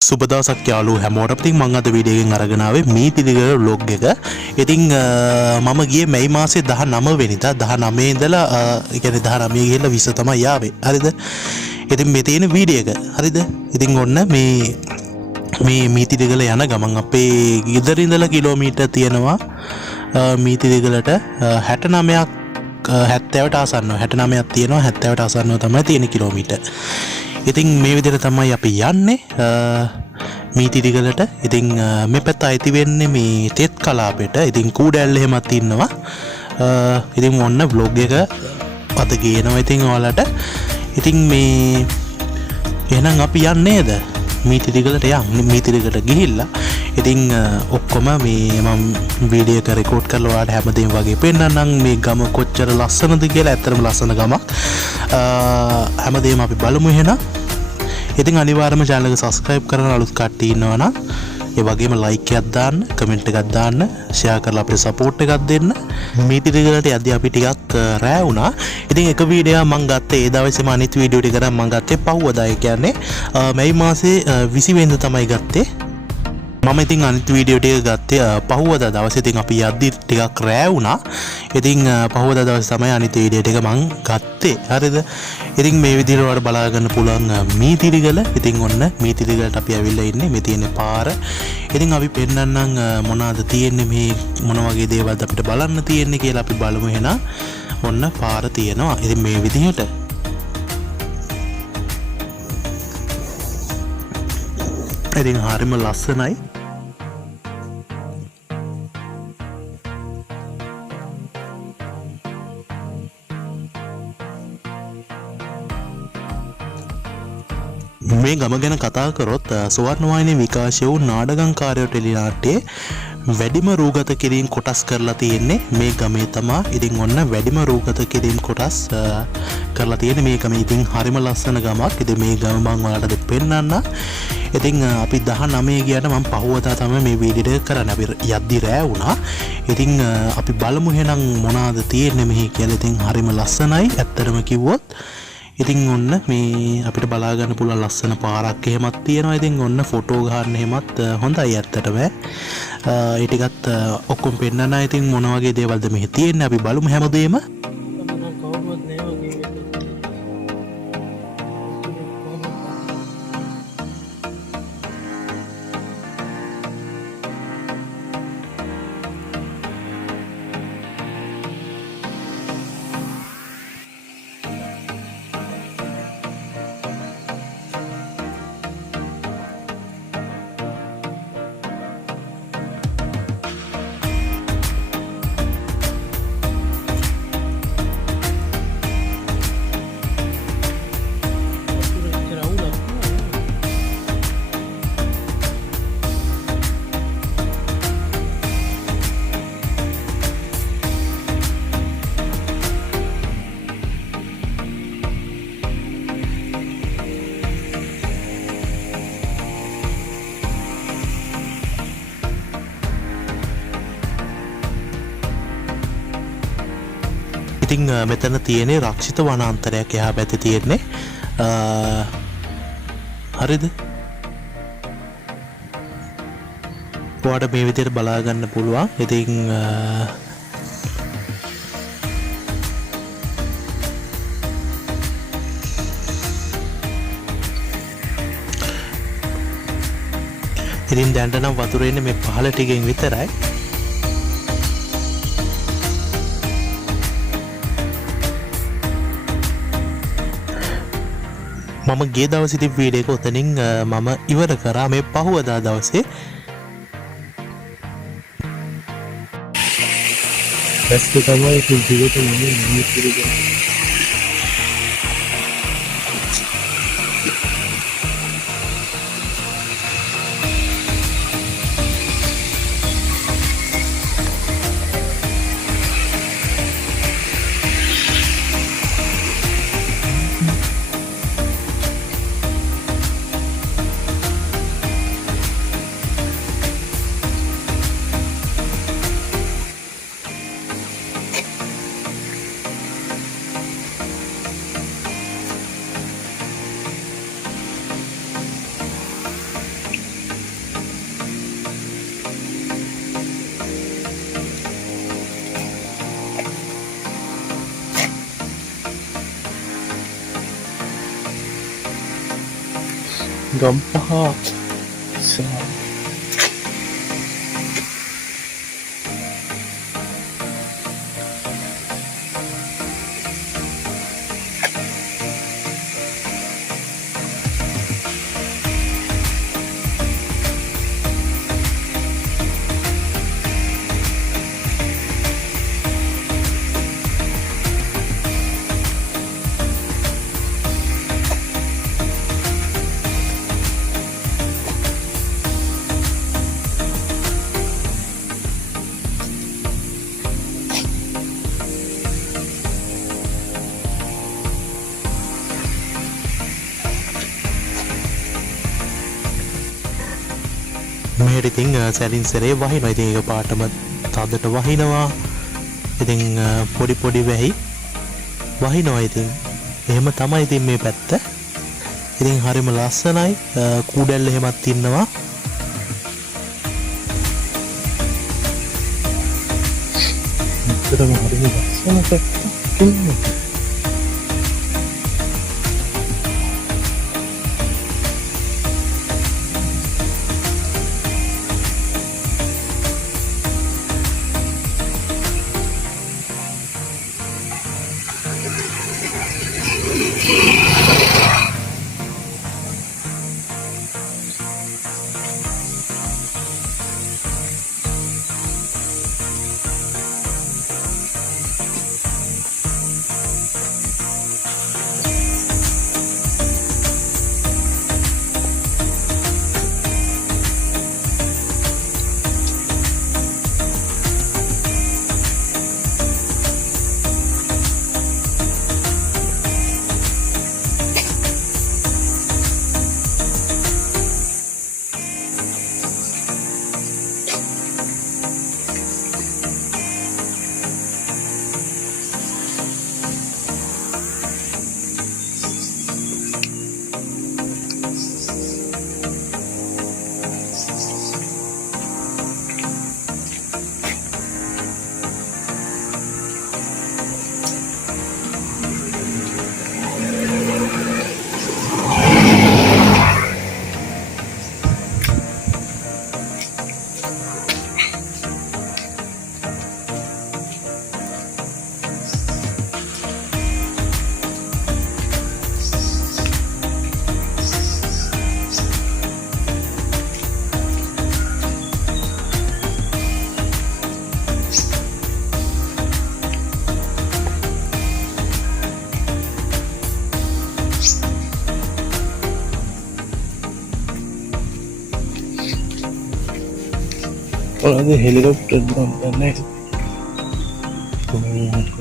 සුබ දවසක් යාළුවෝ හැමෝටම. ඉතින් මම අද වීඩියෝ එකෙන් අරගෙන ආවේ මීතිරිගල vlog එක. ඉතින් මම ගියේ මැයි මාසේ 19 වෙනිදා 19 ඉඳලා ඒ කියන්නේ 19 ගිහිල්ලා 20 තමයි ආවේ. හරිද? ඉතින් මේ තියෙන වීඩියෝ එක. හරිද? ඉතින් ඔන්න මේ මීතිරිගල යන ගමන් අපේ ගෙදර ඉඳලා කිලෝමීටර් තියෙනවා මීතිරිගලට 69ක් 70ට ආසන්නව 69ක් තියෙනවා 70ට ආසන්නව තමයි තියෙන කිලෝමීටර්. ඉතින් මේ විදිහට තමයි අපි යන්නේ මීතිරිගලට. ඉතින් මේ පැත්ත අයිති වෙන්නේ මේ තෙත් කලාපෙට. ඉතින් කූඩැල්ල එහෙමත් ඉන්නවා. ඉතින් ඔන්න vlog එක අද ගේනවා ඉතින් ඔයාලට. ඉතින් මේ එහෙනම් අපි යන්නේද මීතිරිගලට මීතිරිගලට ගිහිල්ලා ඉතින් ඔක්කොම මේ මම වීඩියෝ එක රෙකෝඩ් කරලා ඔයාලට හැමදේම වගේ පෙන්නන්නම් මේ ගම කොච්චර ලස්සනද කියලා. ඇත්තටම ලස්සන ගමක්. හැමදේම අපි බලමු එහෙනම්. ඉතින් අනිවාර්යයෙන්ම channel එක subscribe කරන අලුත් කට්ටිය ඉන්නවා නම් ඒ වගේම like එකක් දාන්න, comment එකක් දාන්න, share කරලා අපිට support එකක් දෙන්න. මීතිරිගලට යද්දී අපි ටිකක් රෑ වුණා. ඉතින් එක වීඩියෝ මම ගත්තේ ඒ දවසේම අනිත් වීඩියෝ ටික කරන් මම ගත්තේ පහුවදා. ඒ කියන්නේ මැයි මාසේ 20 වෙනිදා තමයි ගත්තේ. මම ඉතින් අනිත් වීඩියෝ ටික ගත්තේ පහුවදා දවසේ. ඉතින් අපි යද්දි ටිකක් රෑ වුණා. ඉතින් පහුවදා දවසේ තමයි අනිත් වීඩියෝ ටික මම ගත්තේ. හරිද? ඉතින් මේ විදිහට ඔයාලට බලා ගන්න පුළුවන් මීතිරිගල. ඉතින් ඔන්න මීතිරිගලට අපි ඇවිල්ලා ඉන්නේ. මේ තියෙන පාර. ඉතින් අපි පෙන්නන්නම් මොනවාද තියෙන්නේ මේ මොන වගේ දේවල්ද අපිට බලන්න තියෙන්නේ කියලා අපි බලමු එහෙනම්. ඔන්න පාර තියෙනවා. ඉතින් මේ විදිහට ඉතින් හරිම ලස්සනයි. මේ ගම ගැන කතා කරොත් ස්වර්ණවාහිනියේ විකාශය වූ නාටකංකාරයෝ ටෙලිනාට්‍යයේ වැඩිම රූගත කිරීම කොටස් කරලා තියෙන්නේ මේ ගමේ තමයි. ඉතින් ඔන්න වැඩිම රූගත කිරීම කොටස් කරලා තියෙන්නේ මේ ගමේ. ඉතින් හරිම ලස්සන ගමක්. ඉතින් මේ ගම මම ඔයාලට පෙන්නන්න. ඉතින් අපි 19 ගියාට මම පහුවදා තමයි මේ වීඩියෝ එක කරන්නේ. අපි යද්දි රෑ වුණා. ඉතින් අපි බලමු එහෙනම් මොනවාද තියෙන්නේ මෙහි කියලා. ඉතින් හරිම ලස්සනයි ඇත්තටම කිව්වොත්. ඉතින් ඔන්න මේ අපිට බලා ගන්න පුළුවන් ලස්සන පාරක් එහෙමත් තියෙනවා. ඉතින් ඔන්න ෆොටෝ ගන්න එහෙමත් හොඳයි ඇත්තටම. ඒ ටිකත් ඔක්කොම පෙන්නනා. ඉතින් මොන වගේ දේවල්ද මෙහි තියෙන්නේ අපි බලමු හැමදේම. ඉතින් මෙතන තියෙන්නේ රක්ෂිත වනාන්තරයක් එහා පැත්තේ තියෙන්නේ. හරිද? ඔයාලට මේ විදිහට බලා ගන්න පුළුවන්. ඉතින් ඉතින් දැනට නම් වතුර එන්නේ මේ පහළ ටිකෙන් විතරයි. මම ගිය දවසේ ඉතින් වීඩියෝ එක උතනින් මම ඉවර කරා මේ පහුවදා දවසේ. බෙස්ට් තමයි ඉතින් ජීවිතේ මම ඉතිරිගෙන ගම්පහ මෙහෙට ඉතින් සැරින් සැරේ වහිනවා. ඉතින් ඒක පාටම තදට වහිනවා. ඉතින් පොඩි පොඩි වැහි වහිනවා. ඉතින් එහෙම තමයි ඉතින් මේ පැත්ත. ඉතින් හරිම ලස්සනයි. කූඩැල්ල එහෙමත් ඉන්නවා. ඇත්තටම හරිම ලස්සන පැත්තක් තියෙනවා. ඔයාලද හෙලිකොප්ටර් නම් දන්නේ කොහොමද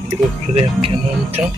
හෙලිකොප්ටරයක් යනවා මචං.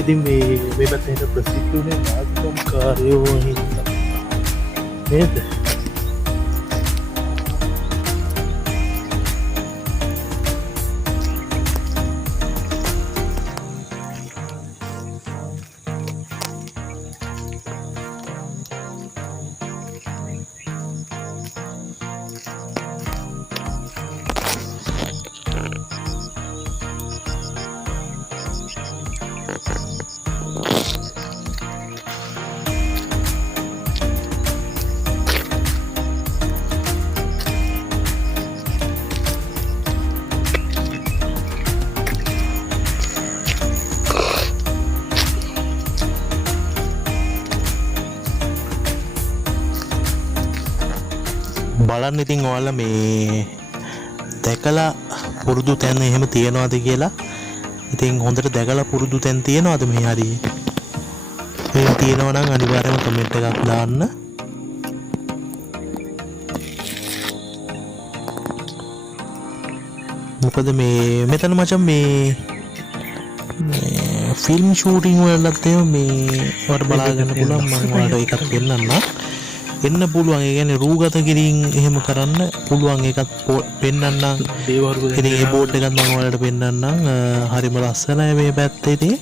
ඉතින් මේ පැත්තට ප්‍රසිද්ධ වුණේ රාජකම් කාරයෝ හින්දා නේද? බලන්න ඉතින් ඔයාලා මේ දැකලා පුරුදු තැන එහෙම තියනවාද කියලා. ඉතින් හොඳට දැකලා පුරුදු තැන් තියනවාද මේ හරිය? මේ තියනවා නම් අනිවාර්යයෙන්ම කමෙන්ට් එකක් දාන්න. මොකද මේ මෙතන මචං මේ ෆිල්ම් ෂූටින් වලත් මේ ඔයාලට බලා ගන්න පුළුවන්. මම ඔයාලට එකක් පෙන්නන්නම්. එන්න පුළුවන්. ඒ කියන්නේ රූගත කිරීම එහෙම කරන්න පුළුවන්. ඒකත් පෙන්නන්නම්. ඉතින් මේ බෝඩ් එකත් මම ඔයාලට පෙන්නන්නම්. හරිම ලස්සනයි මේ පැත්තේදී.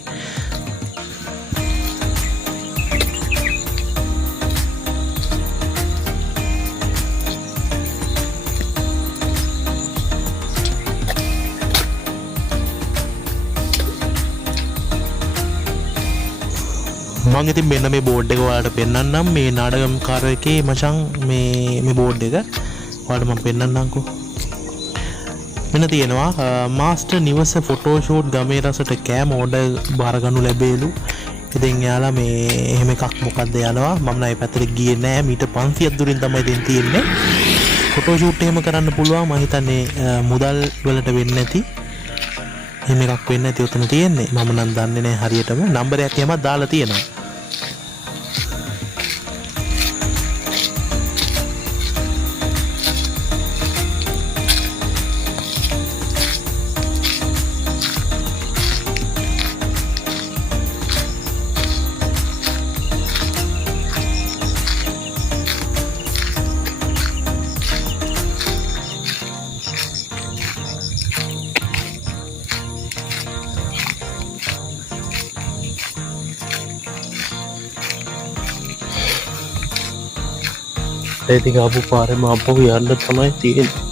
මම ඉතින් මෙන්න මේ බෝඩ් එක ඔයාලට පෙන්නන්නම්. මේ නාටකම්කාරයෙක්ගේ මචං මේ බෝඩ් එක ඔයාලට මම පෙන්නන්නම්කෝ. මෙන්න තියෙනවා මාස්ටර් නිවස ෆොටෝෂූට් ගමේ රසට කෑම ඕඩර් බාර ගන්නු ලැබේලු. ඉතින් යාලා මේ එහෙම එකක් මොකද්ද යනවා. මම නම් ඒ පැත්තට ගියේ නෑ. මීට 500ක් දුරින් තමයි ඉතින් තියෙන්නේ. ෆොටෝෂූට් එහෙම කරන්න පුළුවන්. මම හිතන්නේ මුදල් වලට වෙන්නේ නැති. එහෙම එකක් වෙන්නේ නැති උතන තියෙන්නේ. මම නම් දන්නේ නෑ හරියටම. නම්බරයක් එහෙමත් දාලා තියෙනවා. ඉතින් ආපු පාරේම ආපහු යන්න තමයි තියෙන්නේ.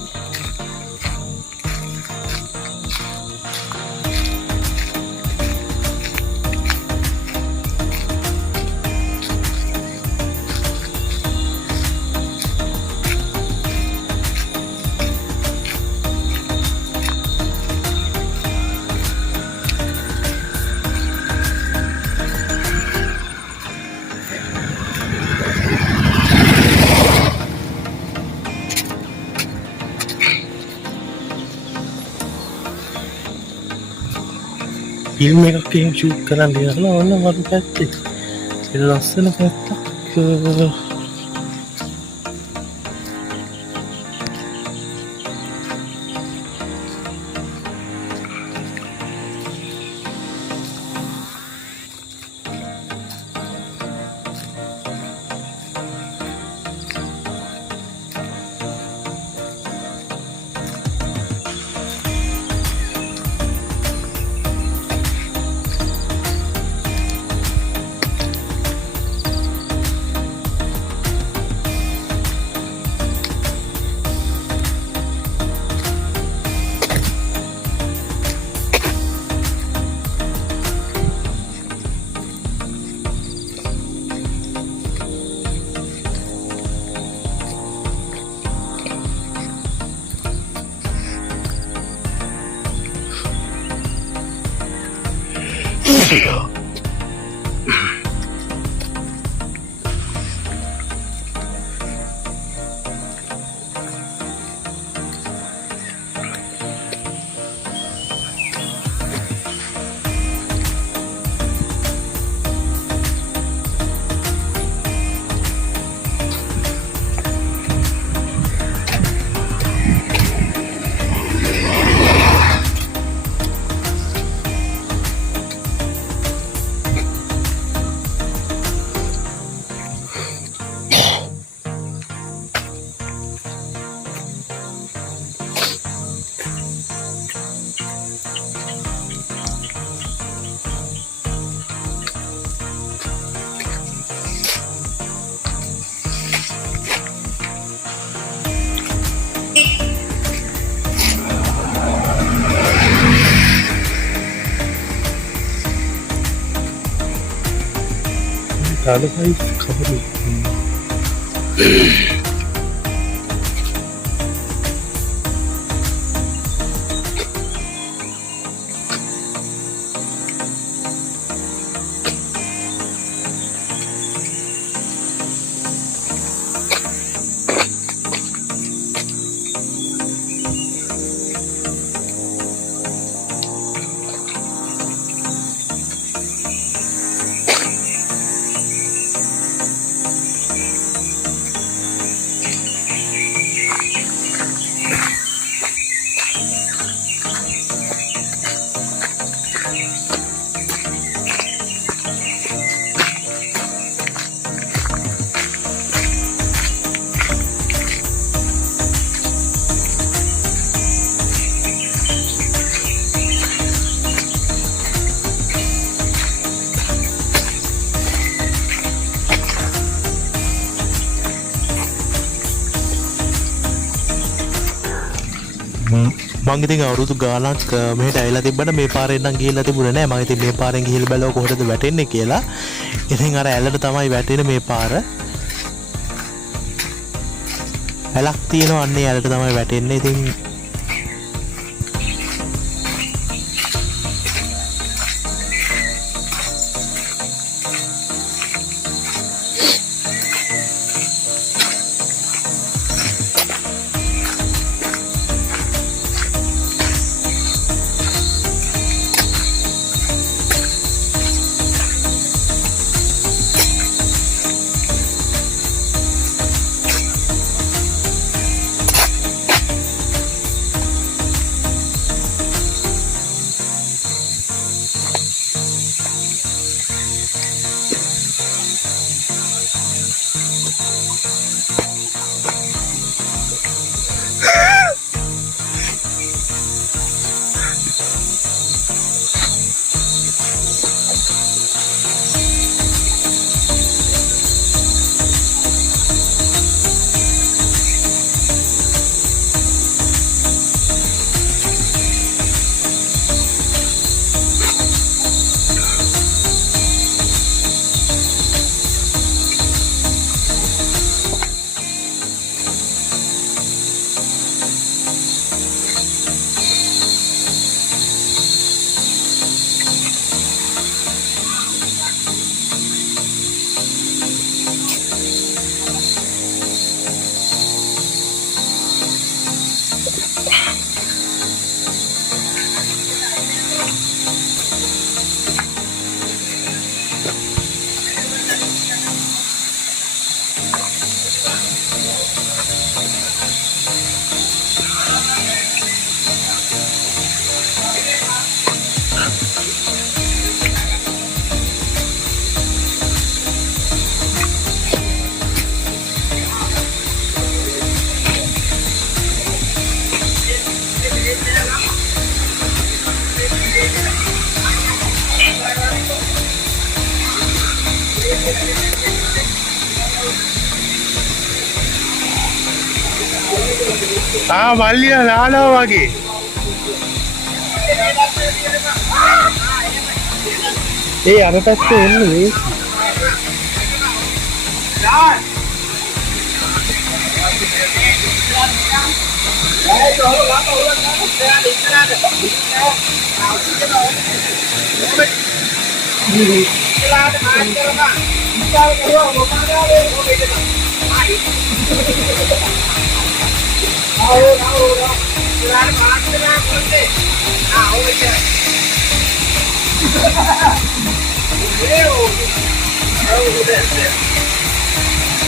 ෆිල්ම් එකක් එහෙම ෂූට් කරන්න යනවා. ඔන්න වරු පැත්තේ. ඒක ලස්සන පැත්තක්. otherwise covered. මං ඉතින් අවුරුදු ගාණක් මෙහෙට ඇවිල්ලා තිබ්බට මේ පාරෙන් නම් ගිහිල්ලා තිබුණේ නැහැ. මං ඉතින් මේ පාරෙන් ගිහිල්ලා බැලුවා කොහෙටද වැටෙන්නේ කියලා. ඉතින් අර ඇලට තමයි වැටෙන්නේ මේ පාර. ඇලක් තියෙනවා අන්නේ ඇලට තමයි වැටෙන්නේ. ඉතින් මල්ලිය නානවා වගේ. ඒ අර පැත්තේ එන්නේ මේ.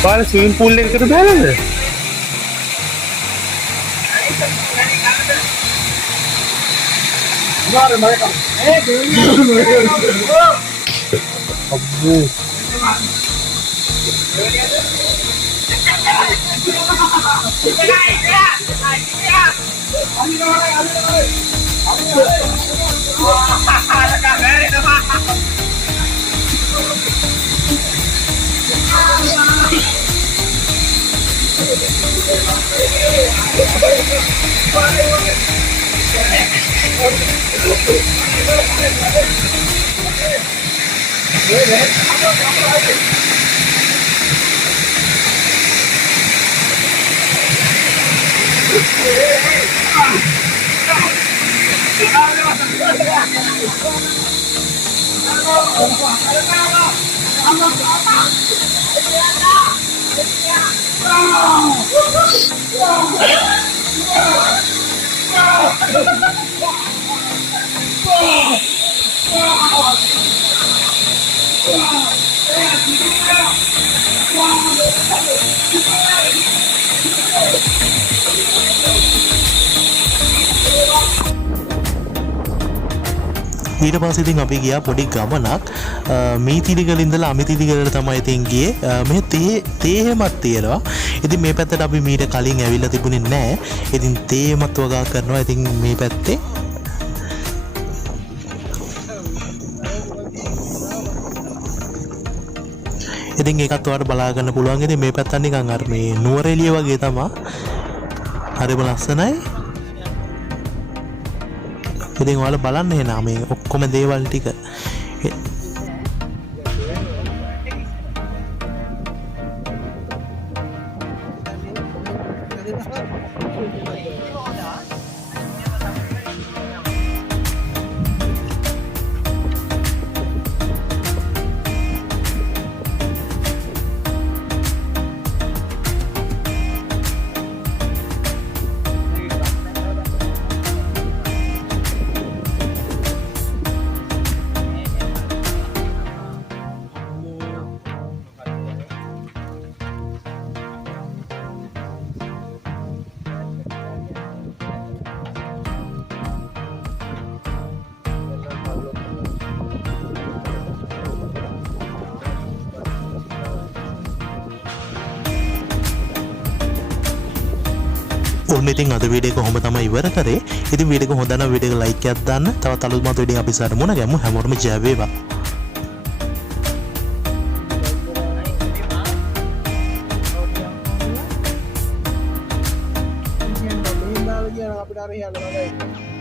Para swimming pool එකකට බැලුවද? අබ්බෝ ඊට පස්සේ ඉතින් අපි ගියා පොඩි ගමනක් මීතිරිගල ඉඳලා අමිතිරිගලට තමයි ඉතින් ගියේ මේ තේහෙමත් තියෙනවා. ඉතින් මේ පැත්තට අපි මීට කලින් ඇවිල්ලා තිබුණේ නැහැ. ඉතින් තේහෙමත් වගා කරනවා ඉතින් මේ පැත්තේ. ඉතින් ඒකත් ඔයාලට බලා ගන්න පුළුවන්. ඉතින් මේ පැත්ත නිකන් අර මේ නුවරඑළිය වගේ තමයි. හරිම ලස්සනයි. ඉතින් ඔයාලා බලන්න එනවා මේ ඔක්කොම දේවල් ටික. ඔන්න ඉතින් අද වීඩියෝ එක කොහොම තමයි ඉවර කරේ. ඉතින් වීඩියෝ එක හොඳ නම් වීඩියෝ එක ලයික් එකක් දාන්න. තවත් අලුත්මත් වීඩියෝ අපි ඉස්සරහට මුණ ගැමු. හැමෝටම ජය වේවා. අපිට අර යන්න